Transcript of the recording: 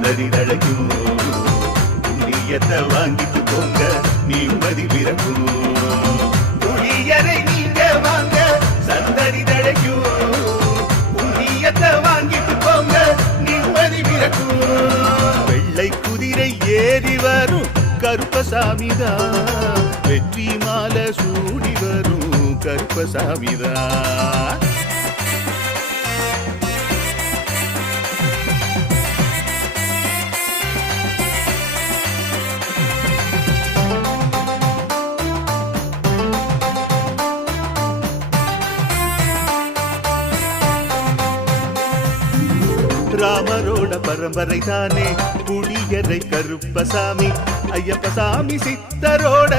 சந்தரிதழைக்கும் புண்ணியத்தை வாங்கிட்டு போங்க நிம்மதி பிறக்கும் புளியரை நீங்க வாங்க சந்தரிதழைக்கும் புண்ணியத்தை வாங்கிட்டு போங்க நிம்மதி பிறக்கும் வெள்ளை குதிரை ஏறி வரும் கருப்பசாமிதான் வெற்றி மாலை சூடி வரும் கருப்பசாமிதான் ராமரோட பரம்பரை தானே புளியரை கருப்பசாமி ஐயப்பசாமி சித்தரோட